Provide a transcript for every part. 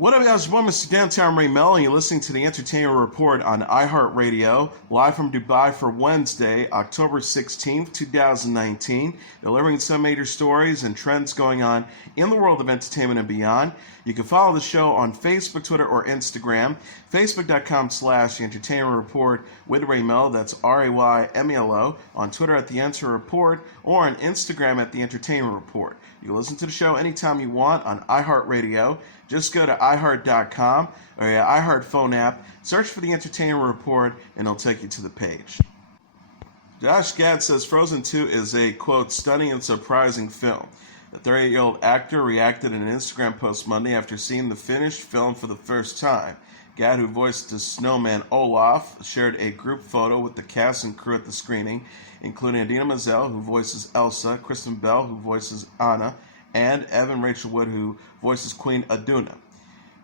What up, guys? Your boy, Mr. Downtown Ray Melo, and you're listening to the Entertainment Report on iHeartRadio, live from Dubai for Wednesday, October 16th, 2019, delivering some major stories and trends going on in the world of entertainment and beyond. You can follow the show on Facebook, Twitter, or Instagram. Facebook.com/The Entertainment Report with Ray Melo, that's RAYMELO, on Twitter at The Enter Report, or on Instagram at The Entertainment Report. You can listen to the show anytime you want on iHeartRadio. Just go to iHeart.com or your iHeart phone app, search for The Entertainment Report, and it'll take you to the page. Josh Gad says Frozen 2 is a, quote, stunning and surprising film. The 38-year-old actor reacted in an Instagram post Monday after seeing the finished film for the first time. Gad, who voiced the snowman Olaf, shared a group photo with the cast and crew at the screening, including Idina Menzel, who voices Elsa, Kristen Bell, who voices Anna, and Evan Rachel Wood, who voices Queen Aduna.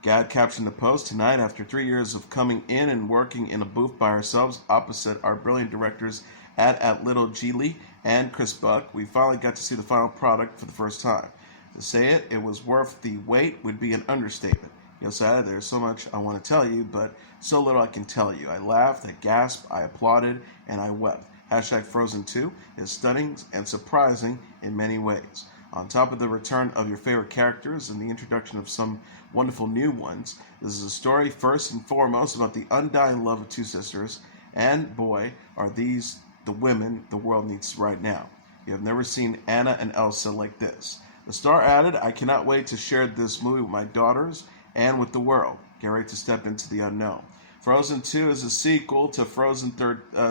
Gad captioned the post, "Tonight, after 3 years of coming in and working in a booth by ourselves opposite our brilliant directors at Little Geely and Chris Buck, we finally got to see the final product for the first time. To say it was worth the wait would be an understatement. He also added, there's so much I want to tell you, but so little I can tell you. I laughed, I gasped, I applauded, and I wept. Hashtag Frozen 2 is stunning and surprising in many ways. On top of the return of your favorite characters and the introduction of some wonderful new ones, this is a story first and foremost about the undying love of two sisters, and boy, are these the women the world needs right now. You have never seen Anna and Elsa like this." The star added, "I cannot wait to share this movie with my daughters and with the world. Get ready to step into the unknown." Frozen 2 is a sequel to Frozen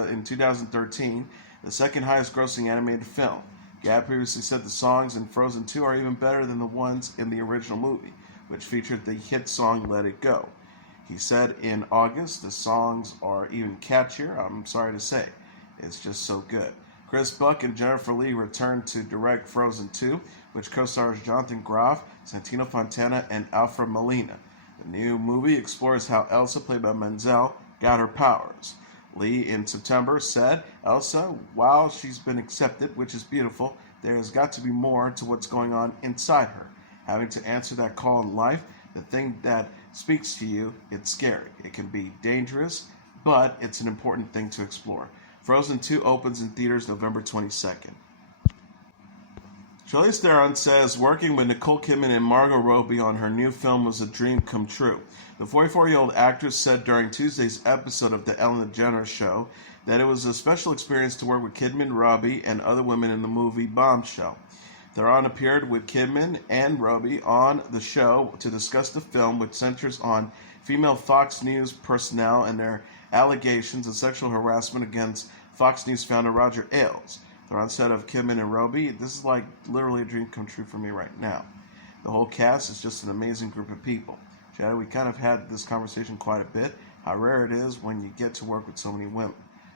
in 2013, the second highest grossing animated film. Gad previously said the songs in Frozen 2 are even better than the ones in the original movie, which featured the hit song Let It Go. He said in August, the songs are even catchier, I'm sorry to say. It's just so good. Chris Buck and Jennifer Lee returned to direct Frozen 2, which co-stars Jonathan Groff, Santino Fontana, and Alfred Molina. The new movie explores how Elsa, played by Menzel, got her powers. Lee in September said, "Elsa, while she's been accepted, which is beautiful, there has got to be more to what's going on inside her. Having to answer that call in life, the thing that speaks to you, it's scary. It can be dangerous, but it's an important thing to explore." Frozen 2 opens in theaters November 22nd. Charlize Theron says working with Nicole Kidman and Margot Robbie on her new film was a dream come true. The 44-year-old actress said during Tuesday's episode of The Ellen DeGeneres Show that it was a special experience to work with Kidman, Robbie, and other women in the movie Bombshell. Theron appeared with Kidman and Robbie on the show to discuss the film, which centers on female Fox News personnel and their allegations of sexual harassment against Fox News founder Roger Ailes. Theron said of Kidman and Robbie, "This is like literally a dream come true for me right now. The whole cast is just an amazing group of people." Chad, we kind of had this conversation quite a bit, how rare it is when you get to work with so many women,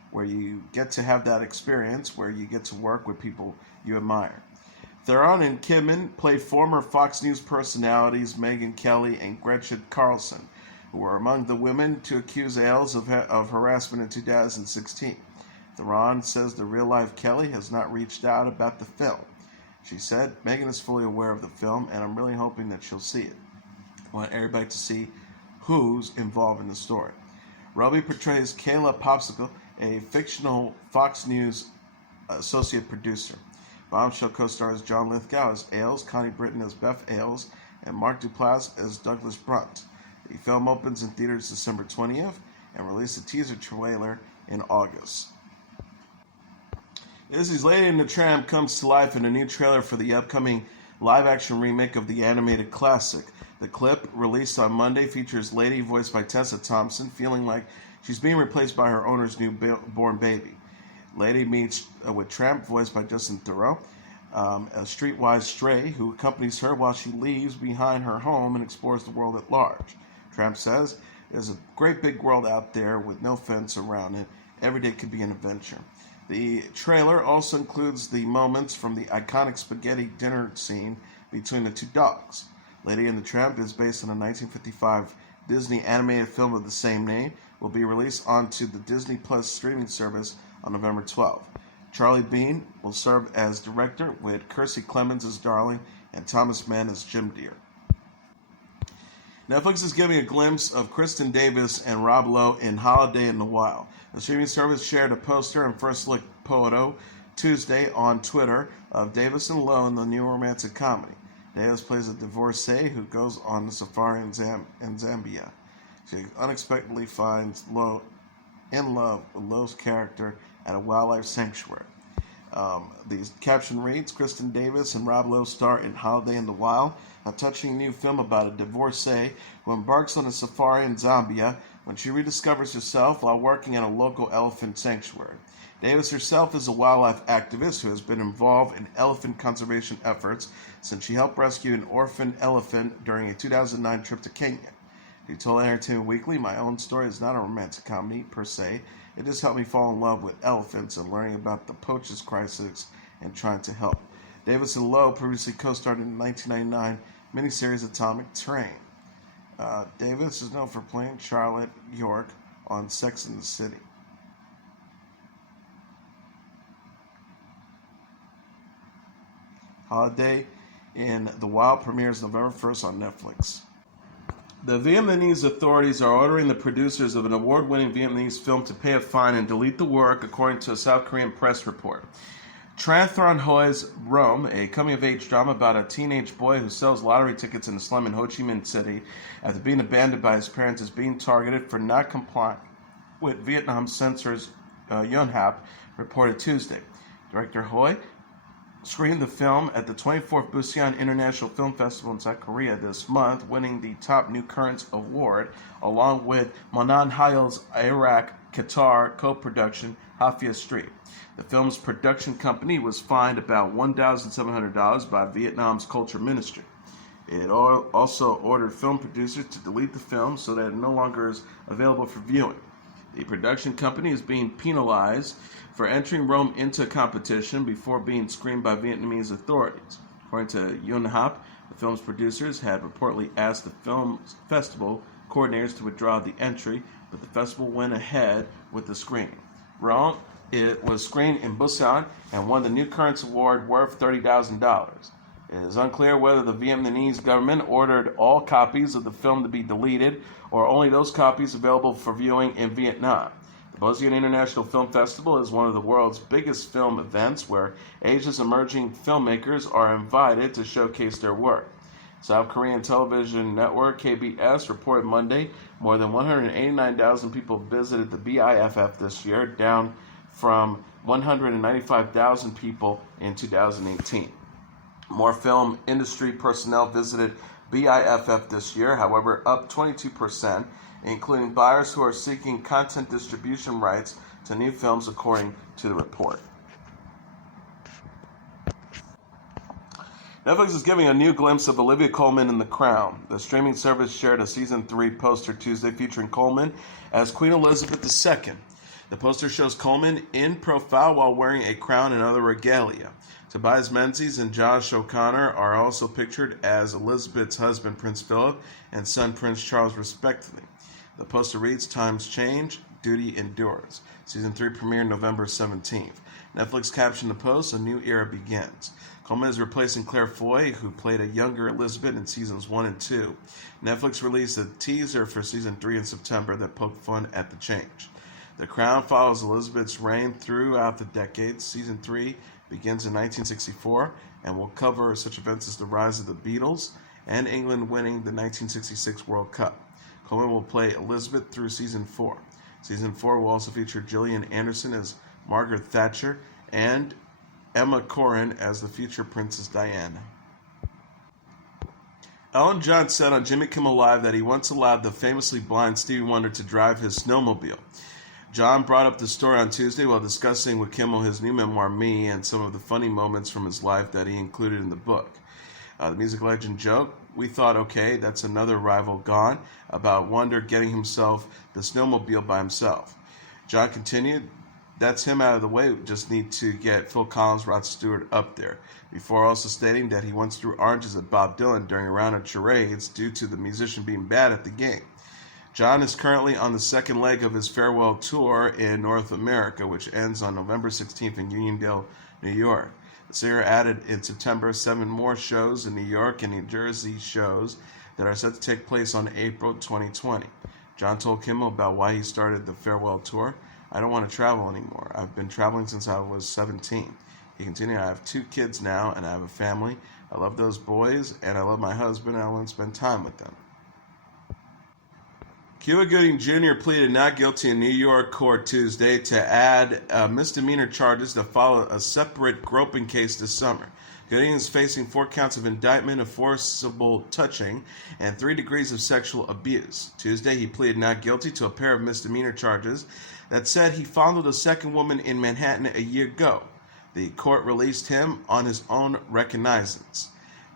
where you get to have that experience, where you get to work with people you admire. Theron and Kidman play former Fox News personalities Megyn Kelly and Gretchen Carlson, who were among the women to accuse Ailes of harassment in 2016. Theron says the real-life Kelly has not reached out about the film. She said, "Megyn is fully aware of the film, and I'm really hoping that she'll see it. I want everybody to see who's involved in the story." Robbie portrays Kayla Popsicle, a fictional Fox News associate producer. Bombshell co-stars John Lithgow as Ailes, Connie Britton as Beth Ailes, and Mark Duplass as Douglas Brunt. The film opens in theaters December 20th and released a teaser trailer in August. Disney's Lady and the Tramp comes to life in a new trailer for the upcoming live-action remake of the animated classic. The clip, released on Monday, features Lady, voiced by Tessa Thompson, feeling like she's being replaced by her owner's newborn baby. Lady meets with Tramp, voiced by Justin Theroux, a streetwise stray who accompanies her while she leaves behind her home and explores the world at large. Tramp says, "There's a great big world out there with no fence around it. Every day could be an adventure." The trailer also includes the moments from the iconic spaghetti dinner scene between the two dogs. Lady and the Tramp is based on a 1955 Disney animated film of the same name, will be released onto the Disney Plus streaming service on November 12th. Charlie Bean will serve as director, with Kiersey Clemons as Darling and Thomas Mann as Jim Deere. Netflix is giving a glimpse of Kristen Davis and Rob Lowe in Holiday in the Wild. The streaming service shared a poster and first look photo Tuesday on Twitter of Davis and Lowe in the new romantic comedy. Davis plays a divorcee who goes on a safari in Zambia. She unexpectedly finds Lowe in love with Lowe's character at a wildlife sanctuary. The caption reads, Kristen Davis and Rob Lowe star in Holiday in the Wild, a touching new film about a divorcee who embarks on a safari in Zambia when she rediscovers herself while working at a local elephant sanctuary. Davis herself is a wildlife activist who has been involved in elephant conservation efforts since she helped rescue an orphaned elephant during a 2009 trip to Kenya. She told Entertainment Weekly, my own story is not a romantic comedy per se. It just helped me fall in love with elephants and learning about the poachers crisis and trying to help. Davis and Lowe previously co-starred in the 1999 miniseries Atomic Train. Davis is known for playing Charlotte York on Sex and the City. Holiday in the Wild premieres November 1st on Netflix. The Vietnamese authorities are ordering the producers of an award-winning Vietnamese film to pay a fine and delete the work, according to a South Korean press report. Tran Thon Hoi's Rome, a coming-of-age drama about a teenage boy who sells lottery tickets in a slum in Ho Chi Minh City after being abandoned by his parents, is being targeted for not complying with Vietnam censors Yuen Hap reported Tuesday. Director Hoi screened the film at the 24th Busan International Film Festival in South Korea this month, winning the Top New Currents Award, along with Monan Hayal's Iraq-Qatar co-production Hafia Street. The film's production company was fined about $1,700 by Vietnam's Culture Ministry. It also ordered film producers to delete the film so that it no longer is available for viewing. The production company is being penalized for entering Rome into competition before being screened by Vietnamese authorities. According to Yuen Hap, the film's producers had reportedly asked the film festival coordinators to withdraw the entry, but the festival went ahead with the screening. Rome, it was screened in Busan and won the New Currents Award worth $30,000. It is unclear whether the Vietnamese government ordered all copies of the film to be deleted or only those copies available for viewing in Vietnam. The Busan International Film Festival is one of the world's biggest film events where Asia's emerging filmmakers are invited to showcase their work. South Korean television network KBS reported Monday more than 189,000 people visited the BIFF this year, down from 195,000 people in 2018. More film industry personnel visited BIFF this year, however, up 22%, including buyers who are seeking content distribution rights to new films, according to the report. Netflix is giving a new glimpse of Olivia Colman in The Crown. The streaming service shared a Season 3 poster Tuesday featuring Colman as Queen Elizabeth II. The poster shows Colman in profile while wearing a crown and other regalia. Tobias Menzies and Josh O'Connor are also pictured as Elizabeth's husband, Prince Philip, and son, Prince Charles, respectively. The poster reads, Times change, duty endures. Season 3 premiered November 17th. Netflix captioned the post, a new era begins. Colman is replacing Claire Foy, who played a younger Elizabeth in Seasons 1 and 2. Netflix released a teaser for Season 3 in September that poked fun at the change. The Crown follows Elizabeth's reign throughout the decades. Season 3 begins in 1964 and will cover such events as the rise of the Beatles and England winning the 1966 World Cup. Colman will play Elizabeth through Season 4. Season 4 will also feature Gillian Anderson as Margaret Thatcher and Emma Corrin as the future Princess Diana. Elton John said on Jimmy Kimmel Live that he once allowed the famously blind Stevie Wonder to drive his snowmobile. John brought up the story on Tuesday while discussing with Kimmel his new memoir, Me, and some of the funny moments from his life that he included in the book. The music legend joked, we thought, okay, that's another rival gone, about Wonder getting himself the snowmobile by himself. John continued, that's him out of the way, we just need to get Phil Collins, Rod Stewart up there, before also stating that he once threw oranges at Bob Dylan during a round of charades due to the musician being bad at the game. John is currently on the second leg of his farewell tour in North America, which ends on November 16th in Uniondale, New York. The singer added in September 7 more shows in New York and New Jersey shows that are set to take place on April 2020. John told Kimmel about why he started the farewell tour. "I don't want to travel anymore. I've been traveling since I was 17. He continued, "I have 2 kids now, and I have a family. I love those boys, and I love my husband, and I want to spend time with them." Cuba Gooding Jr. pleaded not guilty in New York court Tuesday to add misdemeanor charges to follow a separate groping case this summer. Gooding is facing 4 counts of indictment of forcible touching and 3 degrees of sexual abuse. Tuesday, he pleaded not guilty to a pair of misdemeanor charges that said he fondled a second woman in Manhattan a year ago. The court released him on his own recognizance.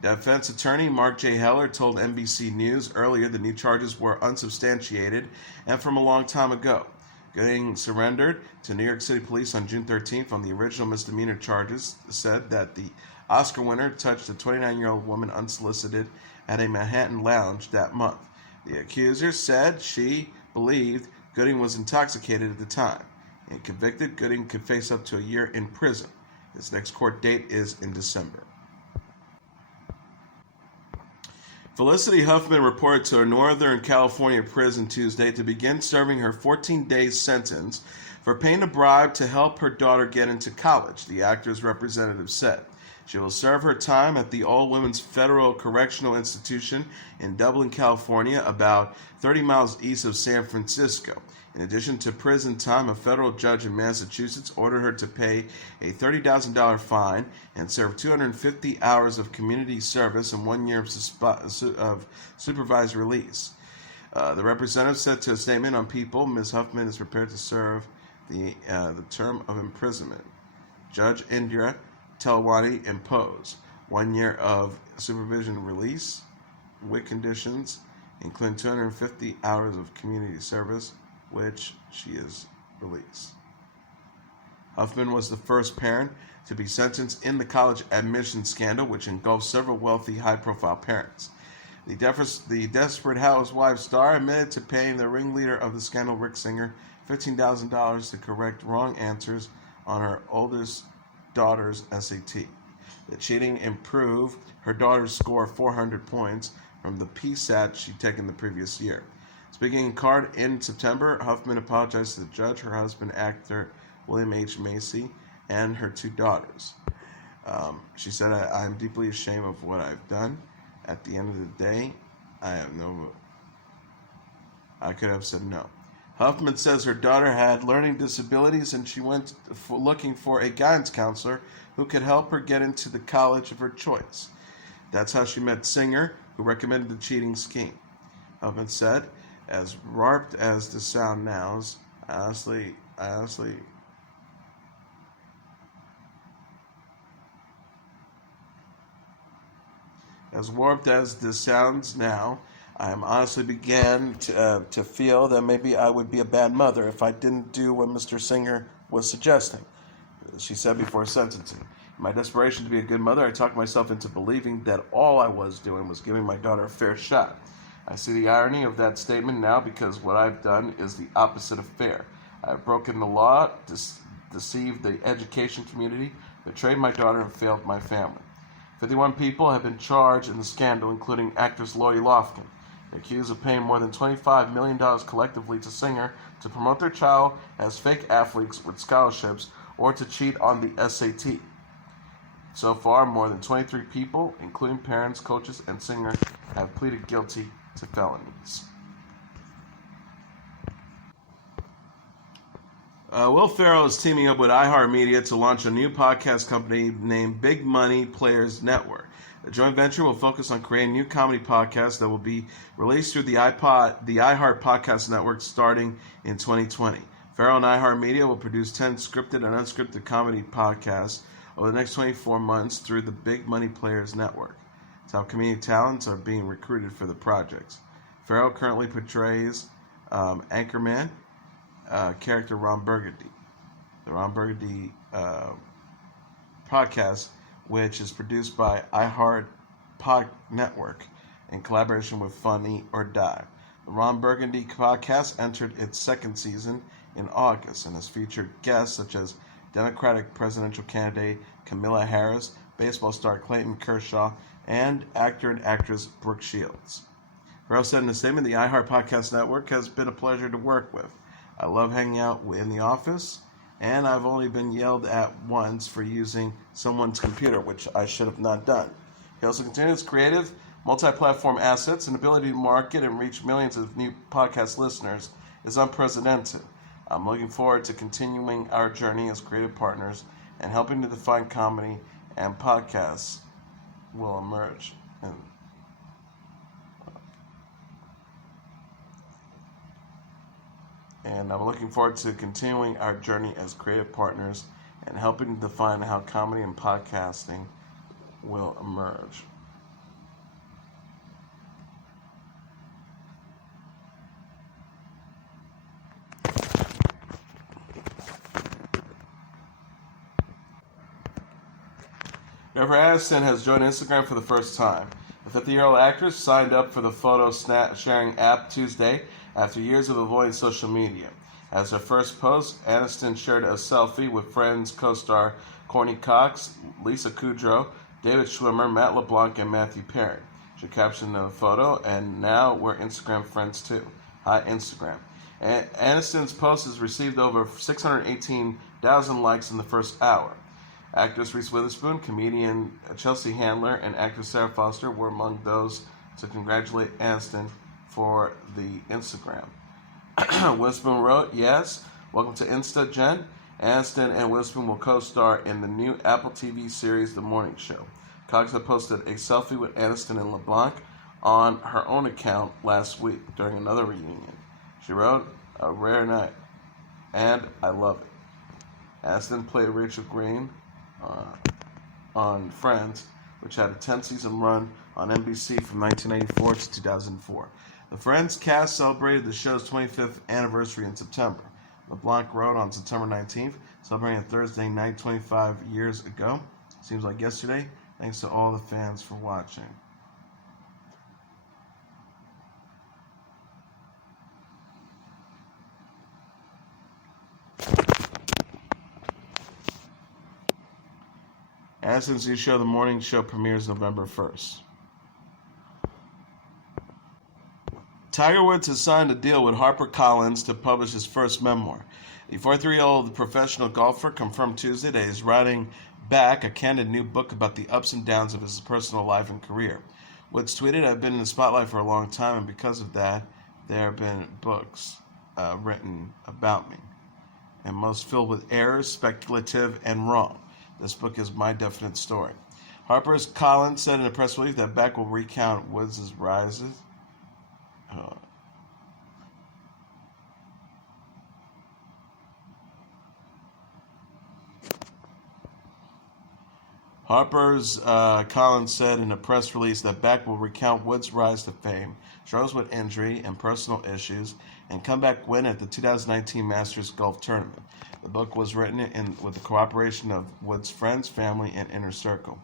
Defense attorney Mark J. Heller told NBC News earlier the new charges were unsubstantiated and from a long time ago. Gooding surrendered to New York City police on June 13th on the original misdemeanor charges, said that the Oscar winner touched a 29-year-old woman unsolicited at a Manhattan lounge that month. The accuser said she believed Gooding was intoxicated at the time. And convicted, Gooding could face up to a year in prison. His next court date is in December. Felicity Huffman reported to a Northern California prison Tuesday to begin serving her 14-day sentence for paying a bribe to help her daughter get into college, the actor's representative said. She will serve her time at the All-Women's Federal Correctional Institution in Dublin, California, about 30 miles east of San Francisco. In addition to prison time, a federal judge in Massachusetts ordered her to pay a $30,000 fine and serve 250 hours of community service and 1 year of supervised release. The representative said to a statement on People, Ms. Huffman is prepared to serve the term of imprisonment. Judge Indira Telwani imposed 1 year of supervision release with conditions, including 250 hours of community service, which she is released. Huffman was the first parent to be sentenced in the college admission scandal, which engulfed several wealthy, high-profile parents. The Desperate Housewives star admitted to paying the ringleader of the scandal, Rick Singer, $15,000 to correct wrong answers on her oldest daughter's SAT. The cheating improved her daughter's score 400 points from the PSAT she'd taken the previous year. Speaking in court in September, Huffman apologized to the judge, her husband, actor William H. Macy, and her 2 daughters. She said, I am deeply ashamed of what I've done. At the end of the day, I could have said no. Huffman says her daughter had learning disabilities and she went looking for a guidance counselor who could help her get into the college of her choice. That's how she met Singer, who recommended the cheating scheme. Huffman said, as warped as the sound now, as warped as this sounds now, I am honestly began to feel that maybe I would be a bad mother if I didn't do what Mr. Singer was suggesting, she said before sentencing. In my desperation to be a good mother, I talked myself into believing that all I was doing was giving my daughter a fair shot. I see the irony of that statement now because what I've done is the opposite of fair. I have broken the law, deceived the education community, betrayed my daughter, and failed my family. 51 people have been charged in the scandal, including actress Lori Loughlin, accused of paying more than $25 million collectively to Singer to promote their child as fake athletes with scholarships or to cheat on the SAT. So far, more than 23 people, including parents, coaches, and Singer, have pleaded guilty to felonies. Will Ferrell is teaming up with iHeartMedia to launch a new podcast company named Big Money Players Network. The joint venture will focus on creating new comedy podcasts that will be released through the iHeart Podcast Network starting in 2020. Ferrell and iHeartMedia will produce 10 scripted and unscripted comedy podcasts over the next 24 months through the Big Money Players Network. Top comedic talents are being recruited for the projects. Ferrell currently portrays Anchorman character Ron Burgundy. The Ron Burgundy podcast, which is produced by iHeart Pod Network in collaboration with Funny or Die. The Ron Burgundy podcast entered its 2nd season in August and has featured guests such as Democratic presidential candidate Kamala Harris, baseball star Clayton Kershaw, and actor and actress Brooke Shields. Burrow said in a statement, the iHeart Podcast Network has been a pleasure to work with. I love hanging out in the office, and I've only been yelled at once for using someone's computer, which I should have not done. He also continues creative, multi-platform assets and ability to market and reach millions of new podcast listeners is unprecedented. I'm looking forward to continuing our journey as creative partners and helping to define comedy and podcasts will emerge. And I'm looking forward to continuing our journey as creative partners and helping to define how comedy and podcasting will emerge. Jennifer Aniston has joined Instagram for the first time. The 50-year-old actress signed up for the photo sharing app Tuesday after years of avoiding social media. As her first post, Aniston shared a selfie with Friends co-star Courtney Cox, Lisa Kudrow, David Schwimmer, Matt LeBlanc, and Matthew Perry. She captioned the photo, and now we're Instagram friends too. Hi, Instagram. Aniston's post has received over 618,000 likes in the first hour. Actress Reese Witherspoon, comedian Chelsea Handler, and actress Sarah Foster were among those to congratulate Aniston for the Instagram. Witherspoon wrote, "Yes, welcome to Insta, Jen. Aniston and Witherspoon will co-star in the new Apple TV series The Morning Show." Cox had posted a selfie with Aniston and LeBlanc on her own account last week during another reunion. She wrote, "A rare night, and I love it." Aniston played Rachel Green on Friends, which had a 10-season run on NBC from 1984 to 2004. The Friends cast celebrated the show's 25th anniversary in September. LeBlanc wrote on September 19th, celebrating a Thursday night 25 years ago. Seems like yesterday. Thanks to all the fans for watching. Aniston's new show, The Morning Show, premieres November 1st. Tiger Woods has signed a deal with HarperCollins to publish his first memoir. The 43-year-old professional golfer confirmed Tuesday that he's writing back a candid new book about the ups and downs of his personal life and career. Woods tweeted, "I've been in the spotlight for a long time, and because of that, there have been books written about me, and most filled with errors, speculative, and wrong. This book is my definite story." HarperCollins said in a press release that Beck will recount Woods' rises. Collins said in a press release that Beck will recount Woods' rise to fame, struggles with injury and personal issues, and comeback win at the 2019 Masters Golf Tournament. The book was written with the cooperation of Woods' friends, family, and inner circle.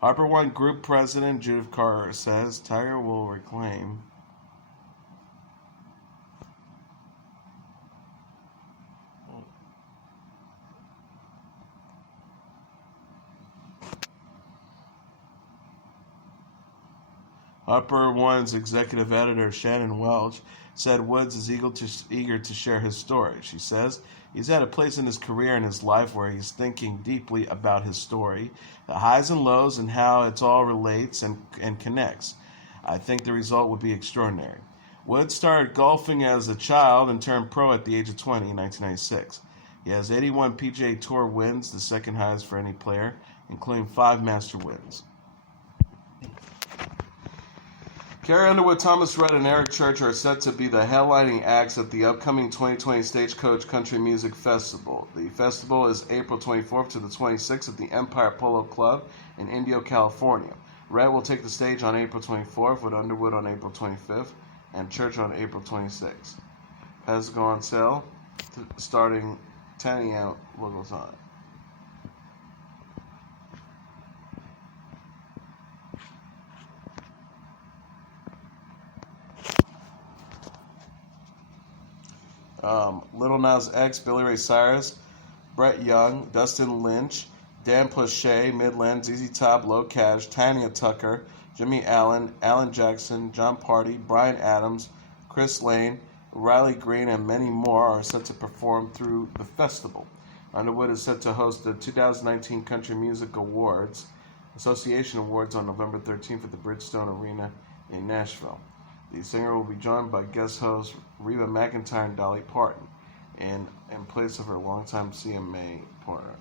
Harper One Group President Judith Carter says Tiger will reclaim Harper One's executive editor, Shannon Welch, said Woods is eager to share his story. She says he's at a place in his career and his life where he's thinking deeply about his story, the highs and lows, and how it all relates and connects. I think the result would be extraordinary. Woods started golfing as a child and turned pro at the age of 20 in 1996. He has 81 PGA Tour wins, the second highest for any player, including 5 Master wins. Carrie Underwood, Thomas Rhett, and Eric Church are set to be the headlining acts at the upcoming 2020 Stagecoach Country Music Festival. The festival is April 24th to the 26th at the Empire Polo Club in Indio, California. Rhett will take the stage on April 24th, with Underwood on April 25th, and Church on April 26th. Has go on sale starting 10 a.m. local time. Lil Nas X, Billy Ray Cyrus, Brett Young, Dustin Lynch, Dan Plauché, Midland, ZZ Top, Low Cash, Tanya Tucker, Jimmy Allen, Alan Jackson, John Party, Brian Adams, Chris Lane, Riley Green, and many more are set to perform through the festival. Underwood is set to host the 2019 Country Music Awards, Association Awards on November 13th at the Bridgestone Arena in Nashville. The singer will be joined by guest hosts Reba McEntire and Dolly Parton, and in place of her longtime CMA partner.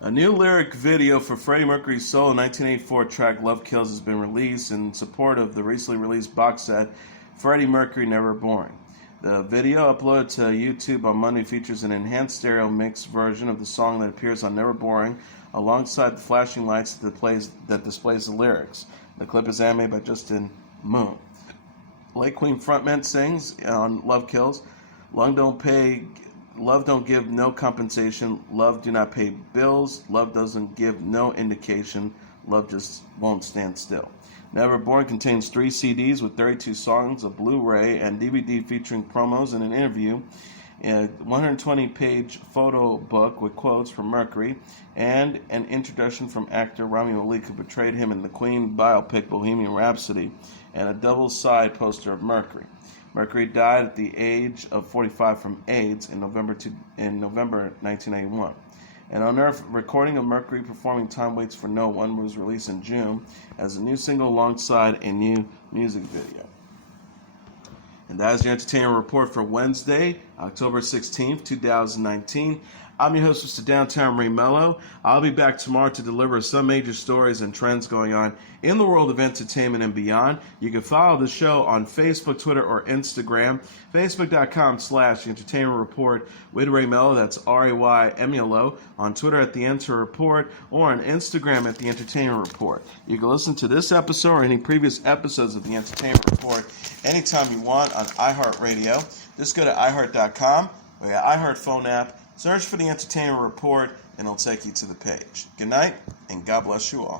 A new lyric video for Freddie Mercury's solo 1984 track Love Kills has been released in support of the recently released box set Freddie Mercury Never Boring. The video, uploaded to YouTube on Monday, features an enhanced stereo mix version of the song that appears on Never Boring alongside the flashing lights that displays the lyrics. The clip is animated by Justin Moon. Lake Queen frontman sings on Love Kills, Love don't give no compensation. Love do not pay bills. Love doesn't give no indication. Love just won't stand still. Never Born contains 3 CDs with 32 songs, a Blu-ray and DVD featuring promos and an interview, a 120-page photo book with quotes from Mercury, and an introduction from actor Rami Malek, who portrayed him in the Queen biopic Bohemian Rhapsody, and a double-side poster of Mercury. Mercury died at the age of 45 from AIDS in November 1991. An unearthed recording of Mercury performing Time Waits for No One was released in June as a new single alongside a new music video. And that is your entertainment report for Wednesday, October 16th, 2019. I'm your host, Mr. Downtown Melo. I'll be back tomorrow to deliver some major stories and trends going on in the world of entertainment and beyond. You can follow the show on Facebook, Twitter, or Instagram. Facebook.com/Entertainment Report with Ray Melo. That's RAYMELO. On Twitter at The Enter Report, or on Instagram at The Entertainment Report. You can listen to this episode or any previous episodes of The Entertainment Report anytime you want on iHeartRadio. Just go to iHeart.com or your iHeart phone app. Search for The Entertainment Report, and it'll take you to the page. Good night, and God bless you all.